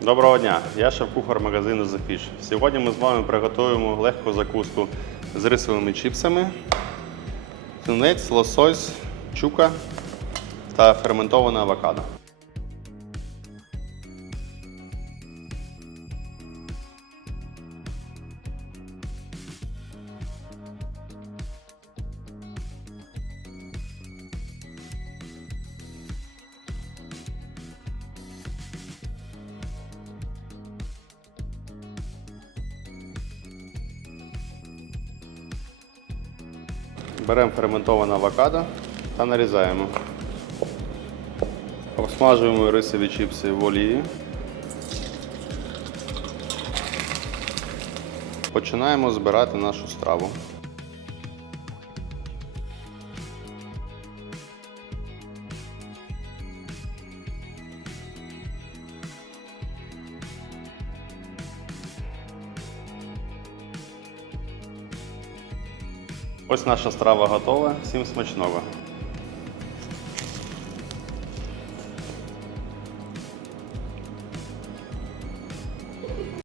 Доброго дня, я шеф-кухар магазину The Fish. Сьогодні ми з вами приготуємо легку закуску з рисовими чіпсами, тунець, лосось, чука та ферментоване авокадо. Беремо ферментоване авокадо та нарізаємо. Обсмажуємо рисові чіпси в олії. Починаємо збирати нашу страву. Ось наша страва готова. Всім смачного!